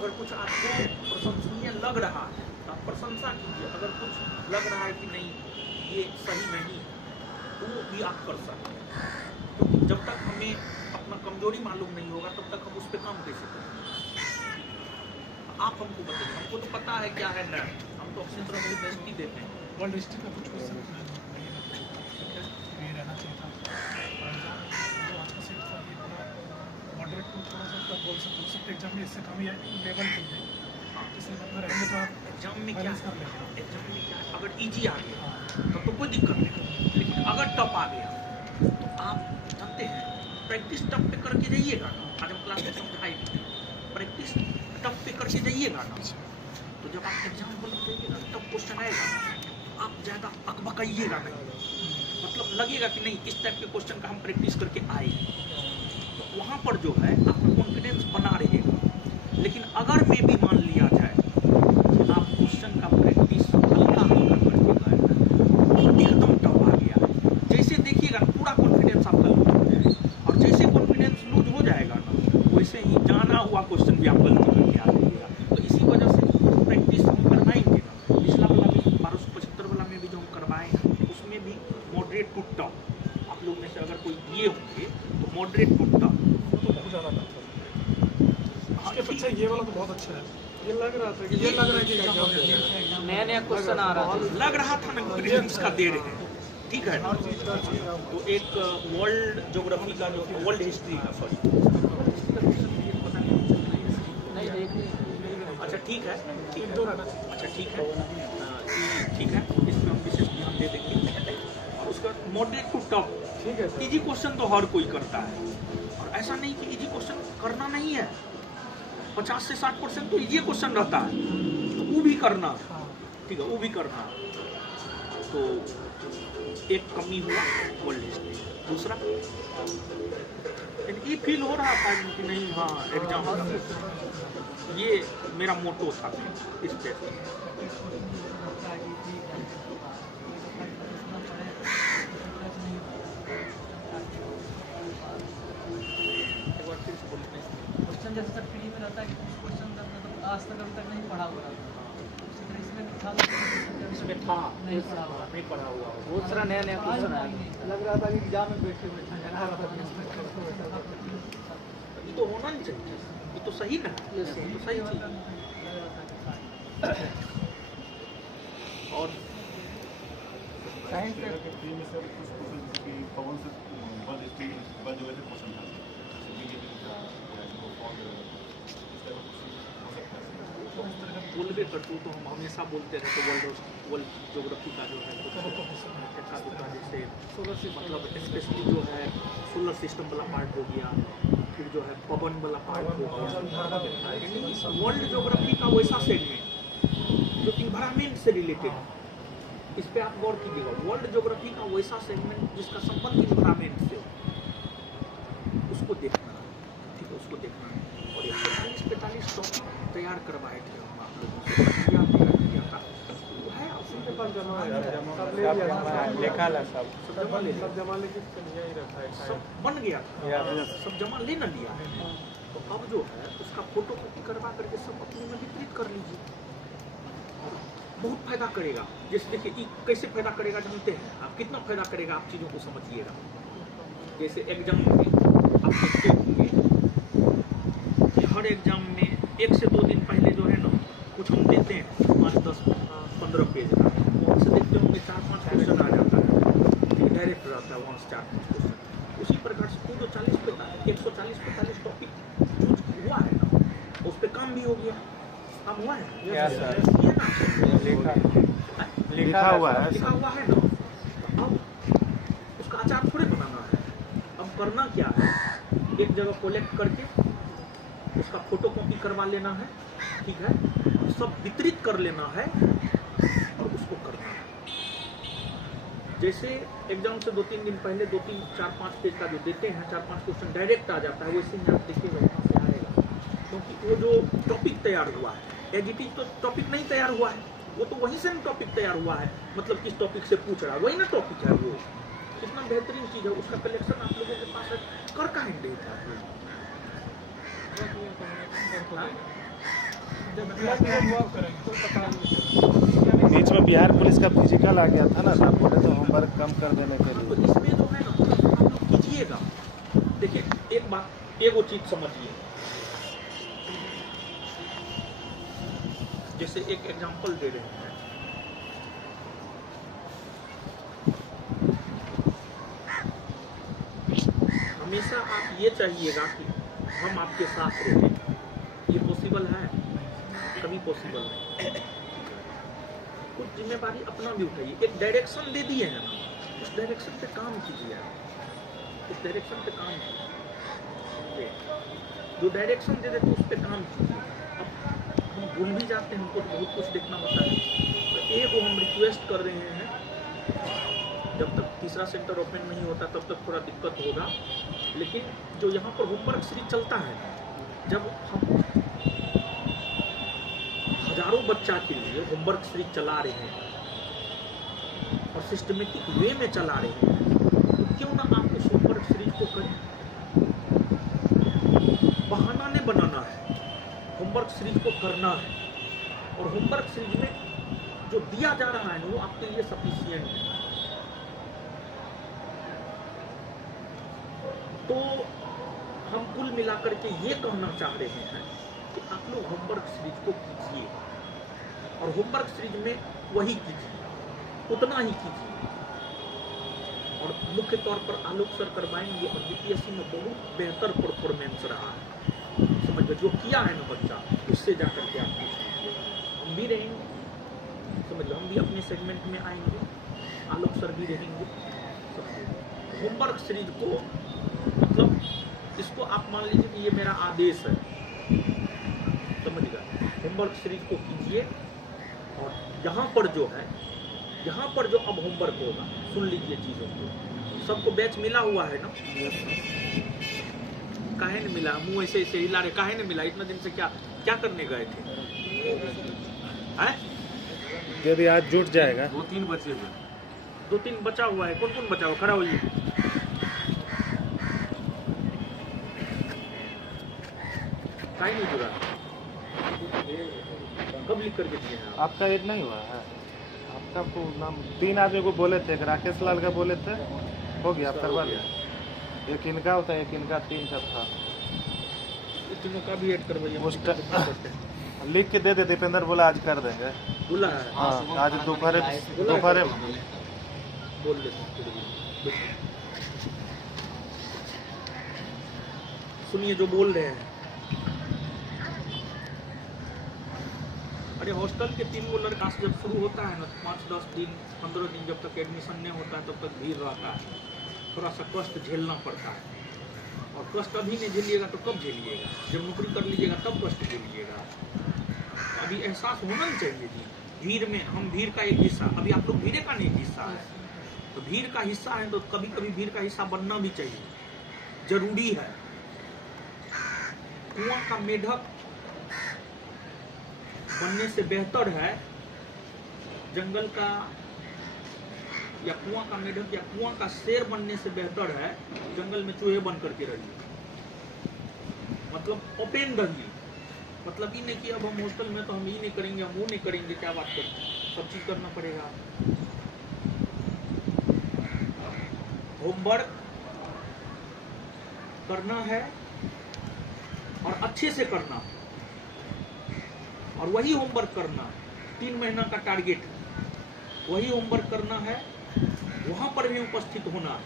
अगर कुछ आपको प्रशंसनीय लग रहा है तो आप प्रशंसा कीजिए, अगर कुछ लग रहा है कि नहीं ये सही नहीं तो वो भी आप कर सकते हैं। क्योंकि जब तक हमें अपना कमजोरी मालूम नहीं होगा तब तक हम उस पर काम कैसे करेंगे। आप हमको बताइए, हमको तो पता है क्या है ना, हम तो अच्छी तरह से बेस्ट ही देते हैं। वर्ल्ड हिस्ट्री का कुछ क्वेश्चन ये रहना चाहिए था, जो आपका सेट था ये पूरा मॉडरेट को थोड़ा सा तक बोल सकते एग्जाम में इससे कम ही लेवल के लिए, इसलिए अगर रहेंगे तो आप एग्जाम में क्या बैलेंस कर लेंगे। एग्जाम में क्या है, अगर इजी आ गया तब तो कोई दिक्कत नहीं, लेकिन अगर टफ आ गया तो आप जानते हैं प्रैक्टिस टफ पे करके जाइएगा ना। आज हम क्लास में समझाई प्रैक्टिस टफ पे करके जाइएगा ना, तो जब आप एग्जाम हॉल में जाइएगा टफ क्वेश्चन आएगा आप ज़्यादा अकबकाइएगा नहीं, मतलब लगेगा कि नहीं इस टाइप के क्वेश्चन का हम प्रैक्टिस करके आए, तो वहाँ पर जो है आपका कॉन्फिडेंस बना रहेगा। लेकिन अगर मैं भी मान लिया जाए कि आप क्वेश्चन का प्रैक्टिस हल्का करके गए एकदम टफ आ गया, जैसे देखिएगा पूरा कॉन्फिडेंस आपका लूज हो जाएगा, और जैसे कॉन्फिडेंस लूज हो जाएगा ना वैसे ही जाना हुआ क्वेश्चन भी आप गलती करके आ जाइएगा। तो इसी वजह से प्रैक्टिस हम करवाएंगे ना, पिछला वाला भी 1275 वाला में भी जो हम करवाए उसमें भी मॉडरेट टू टफ, आप लोग में से अगर कोई दिए होंगे तो मॉडरेट टू टफ तो बहुत ज़्यादा था इसके पीछे। ये वाला तो बहुत अच्छा है, ये लग रहा था कि ये लग रहा है कि एग्जाम नया क्वेश्चन आ रहा है, लग रहा था ना प्रीलिम्स का दे रहे हैं, ठीक है ना। तो एक वर्ल्ड ज्योग्राफी का जो वर्ल्ड हिस्ट्री का सॉरी अच्छा ठीक है अच्छा ठीक है ठीक है, इसमें हम विशेष ध्यान दे देंगे। और उसका मॉडरेट टू टफ, ठीक है। इजी क्वेश्चन तो हर कोई करता है, और ऐसा नहीं कि इजी क्वेश्चन करना नहीं है, 50 से 60% तो इजी क्वेश्चन रहता है, तो वो भी करना, ठीक है वो भी करना। तो एक कमी हुआ वर्ल्ड हिस्ट्री, दूसरा ये फील हो रहा था कि नहीं हाँ एग्जाम का ये मेरा मोटो था इस पे। क्वेश्चन जैसे सर फ्री में रहता है कि कुछ क्वेश्चन मतलब आज तक अभी तक नहीं पढ़ा हुआ था, उसी तरह इसमें भी था, इसमें था नहीं पढ़ा हुआ, नहीं पढ़ा हुआ बहुत सारा नया क्वेश्चन आया, लग रहा था कि एग्जाम में बैठे हुए ये तो होना नहीं चाहिए, ये तो सही ना, ये तो सही चीज। और बोलबे करते तो हम हमेशा बोलते रहते वर्ल्ड ज्योग्राफी का जो है जैसे मतलब स्पेशली जो है सोलर सिस्टम वाला पार्ट हो गया, फिर जो है पवन वाला पार्ट हो गया, वर्ल्ड ज्योग्राफी का वैसा सेगमेंट जो इन्वायरमेंट से रिलेटेड है, इस पे आप गौर कीजिएगा। वर्ल्ड ज्योग्राफी का वैसा सेगमेंट जिसका संबंध इन्वायरमेंट से उसको देखना, ठीक है उसको देखना। और ये 45 टॉपिक तैयार करवाए थे हम आप लोगों से, किया था वो है सब बन गया था, सब जमा ले न लिया। तो अब जो है उसका फोटो कॉपी करवा करके सब अपने में वितरित कर लीजिए, बहुत फायदा करेगा। जैसे देखिए कैसे फायदा करेगा जानते हैं आप, कितना फायदा करेगा आप चीज़ों को समझिएगा। जैसे एग्जाम में आप देखते होंगे कि हर एग्जाम में 1 से 2 दिन पहले जो है ना कुछ हम देते हैं 5, 10, 15 पेज का, वहाँ से देखते होंगे 4-5 क्वेश्चन आ जाता है, डायरेक्ट रहता है वहाँ से 4-5 क्वेश्चन। उसी प्रकार से जो 140-45 टॉपिक चूज हुआ है ना उस पर काम भी हो गया, काम हुआ है लिखा हुआ है ना। अब उसका आचार थोड़े बनाना है, अब करना क्या है, एक जगह कलेक्ट करके उसका फोटो कॉपी करवा लेना है, ठीक है, सब वितरित कर लेना है और उसको करना है। जैसे एग्जाम से 2-3 दिन पहले 2-3-4-5 पेज का जो देते हैं 4-5 क्वेश्चन डायरेक्ट आ जाता है, वैसे ही आप देखिएगा वहाँ से आएगा, क्योंकि वो जो टॉपिक तैयार हुआ है एडिटिव तो टॉपिक नहीं तैयार हुआ है, वो तो वहीं से टॉपिक तैयार हुआ है, मतलब किस टॉपिक से पूछ रहा है वही ना टॉपिक है। वो कितना बेहतरीन चीज़ है, उसका कलेक्शन आप लोगों के पास है, कर का हैंडल था। जब क्लास में वर्क करेंगे तो पता नहीं बीच में बिहार पुलिस का फिजिकल आ गया था ना, तो आप बोले तो होमवर्क कम कर देने के तो लिए। इसमें जो है ना आप लोग कीजिएगा। देखिए एक बात, एक वो चीज समझिए, जैसे एक एग्जांपल दे रहे हैं, हमेशा आप ये चाहिएगा कि हम आपके साथ रहें। ये पॉसिबल है? कभी पॉसिबल नहीं। कुछ जिम्मेदारी अपना भी उठाइए। एक डायरेक्शन दे दिए हैं ना, उस डायरेक्शन पे काम कीजिए आप। उस डायरेक्शन पे काम कीजिए, जो डायरेक्शन दे देते उस पे काम कीजिए। अब हम भूल भी जाते हैं, हमको बहुत कुछ देखना होता है। तो एक हम रिक्वेस्ट कर रहे हैं, जब तक तीसरा सेंटर ओपन नहीं होता तब तक थोड़ा दिक्कत होगा, लेकिन जो यहाँ पर होमवर्क सीरीज चलता है, जब हम हजारों बच्चा के लिए होमवर्क सीरीज चला रहे हैं और सिस्टमेटिक वे में चला रहे हैं, तो क्यों ना आप उस होमवर्क सीरीज को करें। बहाना नहीं बनाना है, होमवर्क सीरीज को करना है। और होमवर्क सीरीज में जो दिया जा रहा है वो आपके लिए सफिशिएंट है। तो हम कुल मिलाकर के ये कहना चाह रहे हैं कि आप लोग होमवर्क सीरीज को कीजिए और होमवर्क सीरीज में वही कीजिए, उतना ही कीजिए। और मुख्य तौर पर आलोक सर करवाएंगे और बीपीएससी में बहुत बेहतर परफॉर्मेंस रहा है, समझ लो, जो किया है ना बच्चा, उससे जाकर के आप पूछिए। हम भी रहेंगे, समझ लो, हम भी अपने सेगमेंट में आएंगे, आलोक सर भी रहेंगे। होमवर्क सीरीज को मतलब इसको आप मान लीजिए कि ये मेरा आदेश है, समझ गए। होमवर्क सीरीज को कीजिए और यहाँ पर जो है, यहाँ पर जो अब होमवर्क होगा, सुन लीजिए चीजों को। सबको बैच मिला हुआ है ना? काहे नहीं मिला? मुंह ऐसे ऐसे हिला रहे, काहे नहीं मिला? इतना दिन से क्या करने गए थे? हैं? यदि आज जुट जाएगा। 2-3 बचे हुए, 2-3 बचा हुआ है। कौन कौन बचा हुआ? खड़ा होइए। काहे नहीं जुड़ा? कब लिख करके दिए हैं आप? आपका एड नहीं हुआ है? आपका नाम 3 आदमी को बोले थे, एक राकेश लाल का बोले थे, हो गया, आप करवा दिया। एक इनका होता है, एक इनका 3 का था। तीनों का भी ऐड करवाइए। उस लिख के दे दे, दीपेंद्र बोला आज कर देंगे। बोला है? हाँ, आज दोपहर में बोल लेते हैं। सुनिए जो बोल रहे हैं। अरे हॉस्टल के 3 लड़का जब शुरू होता है ना, 5-10 दिन 15 दिन जब तक एडमिशन नहीं होता है तब तक भीड़ रहता है, थोड़ा सा कष्ट झेलना पड़ता है। और कष्ट अभी नहीं झेलिएगा तो कब झेलिएगा? जब नौकरी कर लीजिएगा तब कष्ट झेलिएगा। अभी एहसास होना चाहिए जी, भीड़ में हम भीड़ का एक हिस्सा, अभी आप लोग भीड़ का नहीं हिस्सा है, तो भीड़ का हिस्सा है तो कभी कभी भीड़ का हिस्सा बनना भी चाहिए, जरूरी है। कुआं का मेढक बनने से बेहतर है जंगल का, या कुआं का मेढक या कुआं का शेर बनने से बेहतर है जंगल में चूहे बन करके रहिए। मतलब ओपन रहिए। मतलब ये नहीं कि अब हम हॉस्टल में तो हम ये नहीं करेंगे, हम वो नहीं करेंगे, क्या बात करते, सब चीज करना पड़ेगा। होमवर्क करना है और अच्छे से करना, और वही होमवर्क करना 3 महीना का टारगेट, वही होमवर्क करना है, वहां पर भी उपस्थित होना है।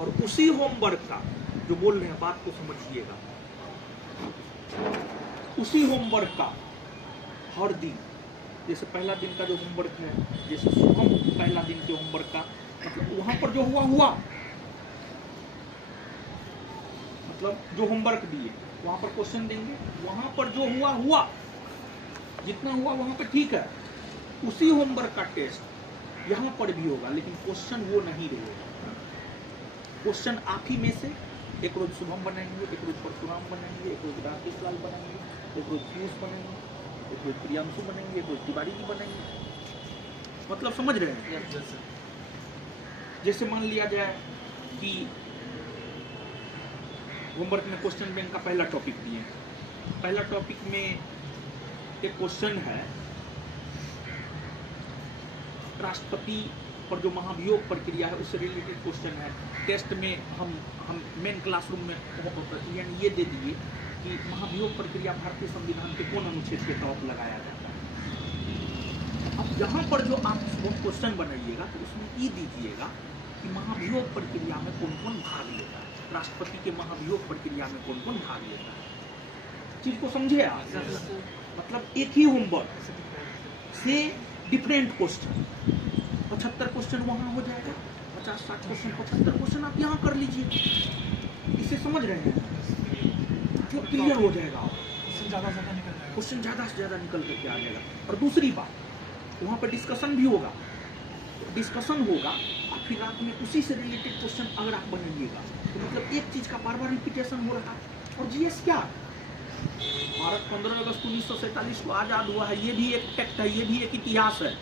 और उसी होमवर्क का जो बोल रहे हैं, बात को समझिएगा, उसी होमवर्क का हर दिन, जैसे पहला दिन का जो होमवर्क है, जैसे शुभम पहला दिन के होमवर्क का, मतलब वहां पर जो हुआ मतलब जो होमवर्क दिए वहां पर क्वेश्चन देंगे, वहां पर जो हुआ जितना हुआ वहां पर ठीक है, उसी होमवर्क का टेस्ट यहाँ पर भी होगा, लेकिन क्वेश्चन वो नहीं रहेगा। क्वेश्चन आप ही में से एक रोज शुभम बनाएंगे, एक रोज परशुराम बनाएंगे, एक रोज राकेश लाल बनाएंगे, एक रोज पीयूष बनेंगे, एक रोज प्रियांशु बनेंगे, एक रोज तिवारी जी बनेंगे। मतलब समझ रहे हैं? जैसे मान लिया जाए कि होमवर्क में क्वेश्चन बैंक का पहला टॉपिक दिए, पहला टॉपिक में एक क्वेश्चन है, राष्ट्रपति पर जो महाभियोग प्रक्रिया है उससे रिलेटेड क्वेश्चन है। टेस्ट में हम मेन क्लासरूम में यानी ये दे दिए कि महाभियोग प्रक्रिया भारतीय संविधान के कौन अनुच्छेद के तहत लगाया जाता है। अब यहाँ पर जो आप क्वेश्चन बनाइएगा तो उसमें ये दीजिएगा कि महाभियोग प्रक्रिया में कौन कौन भाग लेता है, राष्ट्रपति के महाभियोग प्रक्रिया में कौन कौन भाग लेता है। चीज को समझे आप? मतलब एक ही होमवर्क से डिफरेंट क्वेश्चन, 75 क्वेश्चन वहां हो जाएगा, 50-60 क्वेश्चन 75 क्वेश्चन आप यहाँ कर लीजिए। इसे समझ रहे हैं? जो क्लियर हो जाएगा, क्वेश्चन ज्यादा से ज्यादा निकल करके आ जाएगा। और दूसरी बात, वहाँ पर डिस्कशन भी होगा, डिस्कशन होगा और फिर रात में उसी से रिलेटेड क्वेश्चन अगर आप बनाइएगा तो मतलब एक चीज का बार बार रिपीटेशन हो रहा है। और जीएस क्या, भारत 15 अगस्त 1947 को आजाद हुआ है, ये भी एक फैक्ट है, ये भी एक इतिहास है,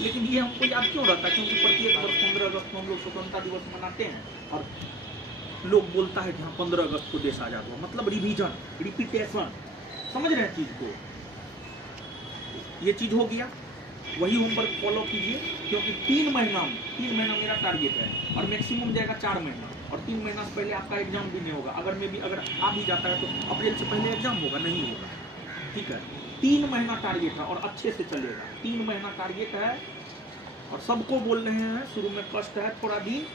लेकिन ये हमको याद क्यों रहता है? क्योंकि प्रत्येक वर्ष 15 अगस्त को हम लोग स्वतंत्रता दिवस मनाते हैं और लोग बोलता है कि हाँ 15 अगस्त को देश आजाद हुआ, मतलब रिवीजन, रिपीटेशन। समझ रहे हैं चीज को? ये चीज हो गया, वही होमवर्क फॉलो कीजिए, क्योंकि 3 महीना मेरा टारगेट है और मैक्सिमम जाएगा 4 महीना, और 3 महीना से पहले आपका एग्जाम भी नहीं होगा। अगर आ भी जाता है तो अप्रैल से पहले एग्जाम होगा, नहीं होगा, ठीक है। 3 महीना टारगेट है और अच्छे से चलेगा। 3 महीना टारगेट है और सबको बोल रहे हैं, शुरू में कष्ट है थोड़ा दिन,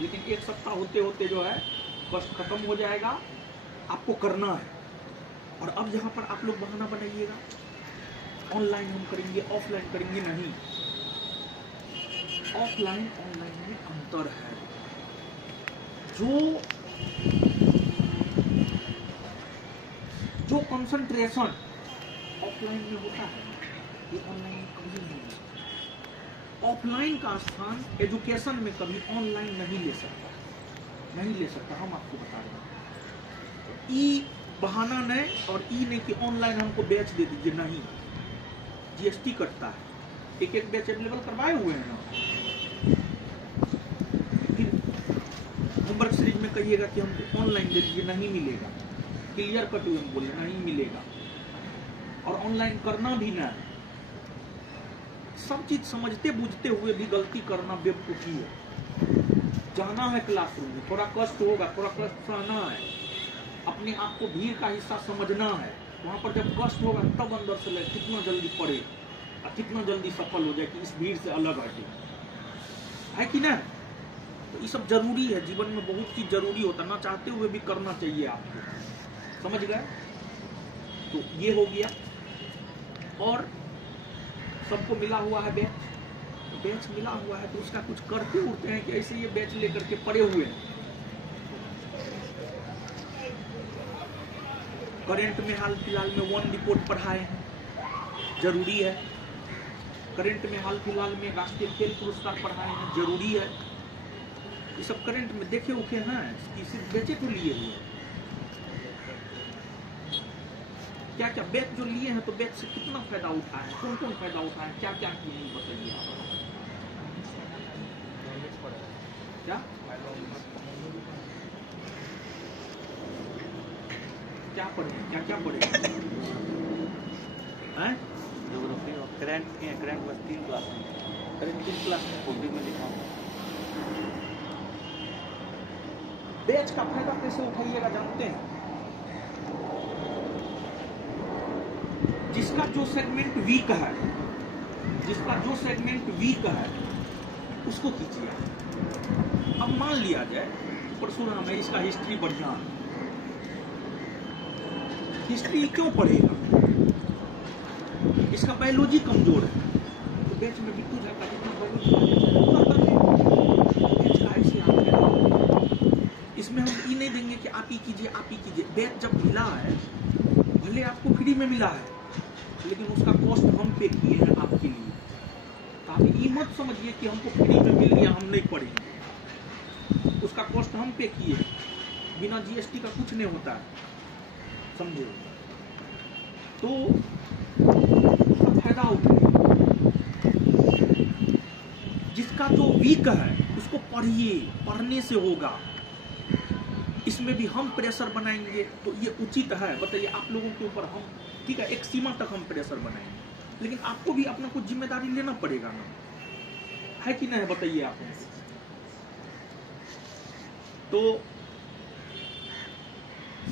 लेकिन 1 सप्ताह होते होते जो है कष्ट खत्म हो जाएगा। आपको करना है। और अब यहाँ पर आप लोग बहाना बनाइएगा ऑनलाइन हम करेंगे, ऑफलाइन करेंगे, नहीं। ऑफलाइन ऑनलाइन में अंतर है। जो कंसंट्रेशन ऑफलाइन में होता है ये ऑनलाइन में कभी नहीं होता। ऑफलाइन का स्थान एजुकेशन में कभी ऑनलाइन नहीं ले सकता, हम आपको बता रहे हैं। ई बहाना नहीं, और ई नहीं कि ऑनलाइन हमको बैच दे दीजिए, नहीं। जीएसटी कटता है, एक बैच अवेलेबल करवाए हुए हैं ना। फिर होमवर्क सीरीज में कहिएगा कि हमको ऑनलाइन दे दीजिए, नहीं मिलेगा। क्लियर कट हुए बोले नहीं मिलेगा। और ऑनलाइन करना भी ना, सब चीज समझते बुझते हुए भी गलती करना बेवकूफी है। जाना है क्लासरूम में, थोड़ा कष्ट होगा, थोड़ा कष्ट सहना है, अपने आप को भीड़ का हिस्सा समझना है। वहां पर जब कष्ट होगा तब अंदर से लगे कितना जल्दी पढ़े और कितना जल्दी सफल हो जाए कि इस भीड़ से अलग हटे, है कि ना? तो ये सब जरूरी है, जीवन में बहुत चीज जरूरी होता, ना चाहते हुए भी करना चाहिए आपको। समझ गए? तो ये हो गया। और सबको मिला हुआ है बैच मिला हुआ है, तो उसका कुछ करते उठते हैं कि ऐसे ये बैच लेकर के पड़े हुए हैं। करंट में हाल फिलहाल में 1 रिपोर्ट पढ़ाए हैं, जरूरी है। करंट में हाल फिलहाल में राष्ट्रीय खेल पुरस्कार पढ़ाए हैं, जरूरी है। ये सब करंट में देखे उखे हैं कि सिर्फ बेचे तो लिए हुए, क्या क्या बैच जो लिए हैं तो बैच से कितना फायदा उठाए हैं, कौन कौन फायदा उठाए हैं, क्या क्या किए हैं, बताइए आप। क्या क्या पढ़े, क्या पढ़े हैं? ज्योग्राफी और करंट बस 3 क्लास में, करंट 3 क्लास में कॉपी में लिखा हूँ। बैच का फायदा कैसे उठाइएगा जानते हैं? जिसका जो सेगमेंट वीक है उसको कीजिए। अब मान लिया जाए परशुराम है, इसका हिस्ट्री बढ़िया है, हिस्ट्री क्यों पढ़ेगा? इसका बायोलॉजी कमजोर है, तो बैच में बिट्टू जाता जितना बायोलॉजी इसमें हम ये नहीं देंगे कि आप ही कीजिए। बैच जब मिला है, भले आपको फ्री में मिला है, लेकिन उसका कॉस्ट हम पे किए हैं आपके लिए। तो आप ये मत समझिए कि हमको फ्री में मिल गया हम नहीं पढ़ेंगे, उसका कॉस्ट हम पे किए। बिना जीएसटी का कुछ नहीं होता है, समझे? तो उसका फायदा उठाइए। जिसका जो वीक है उसको पढ़िए, पढ़ने से होगा। इसमें भी हम प्रेशर बनाएंगे तो ये उचित है? बताइए आप लोगों के ऊपर हम, ठीक है, एक सीमा तक हम प्रेशर बनाएंगे, लेकिन आपको भी अपना कुछ जिम्मेदारी लेना पड़ेगा ना, है कि नहीं? बताइए आप। तो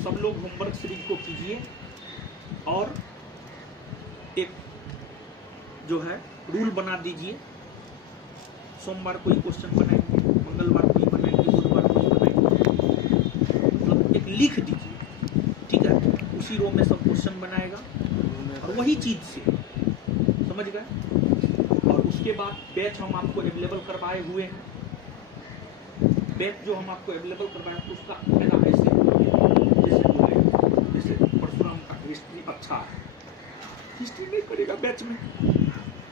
सब लोग होमवर्क सीरीज को कीजिए और एक जो है रूल बना दीजिए। सोमवार को ही क्वेश्चन बनाएंगे, मंगलवार को ही बनाएंगे, बुधवार को ही बनाएंगे, मतलब एक लिख दीजिए, ठीक है? उसी रो में सब क्वेश्चन बनाएगा और वही चीज से, समझ गए? और उसके बाद बैच हम आपको अवेलेबल करवाए हुए हैं। बैच जो हम आपको अवेलेबल करवाए हैं उसका फायदा ऐसे जैसे परशुराम का हिस्ट्री अच्छा है, हिस्ट्री नहीं करेगा बैच में,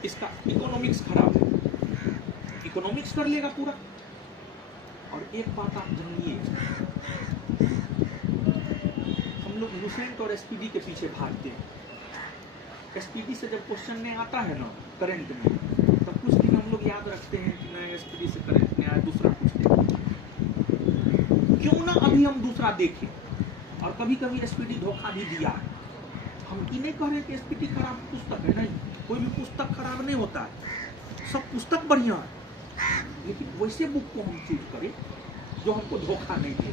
इसका इकोनॉमिक्स खराब है, इकोनॉमिक्स कर लेगा पूरा। और एक बात आप जानिए, हम लोग लुसेंट और एसपीडी के पीछे भागते हैं। एसपीडी से जब क्वेश्चन में आता है ना करंट में, तब कुछ दिन हम लोग याद रखते हैं कि नहीं एसपीडी से करंट में आया, दूसरा कुछ देखें। क्यों ना अभी हम दूसरा देखें? और कभी कभी एसपीडी धोखा भी दिया है। हम ये नहीं कह रहे कि एसपीडी खराब पुस्तक है, नहीं, कोई भी पुस्तक खराब नहीं होता है, सब पुस्तक बढ़िया है, लेकिन वैसे बुक को हम चूज करें जो हमको धोखा नहीं दे।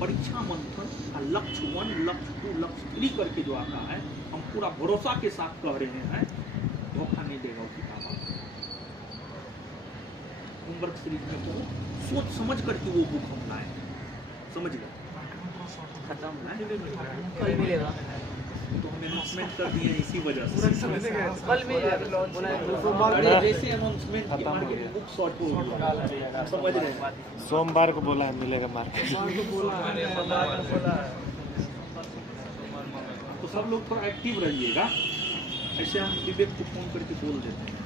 परीक्षा मंथन का लक्ष्य 1, लक्ष्य 2, लक्ष्य 3 करके जो आता है, हम पूरा भरोसा के साथ कह रहे हैं धोखा नहीं देगा वो किताब। होमवर्क सीरीज में तो सोच समझ करके वो बुक हम लाए, समझ गए? खत्म कल मिलेगा तो हम अनाउंसमेंट कर दिए इसी वजह से। कल मिलेगा। अरे जैसे अनाउंसमेंट की मार्केट में बुक शॉर्ट हो गया, समझ रहे हैं? सोमवार को बोला है मिलेगा मार्केट। तो सब लोग थोड़ा एक्टिव रहिएगा। ऐसे हम विवेक को फोन करके बोल देते हैं।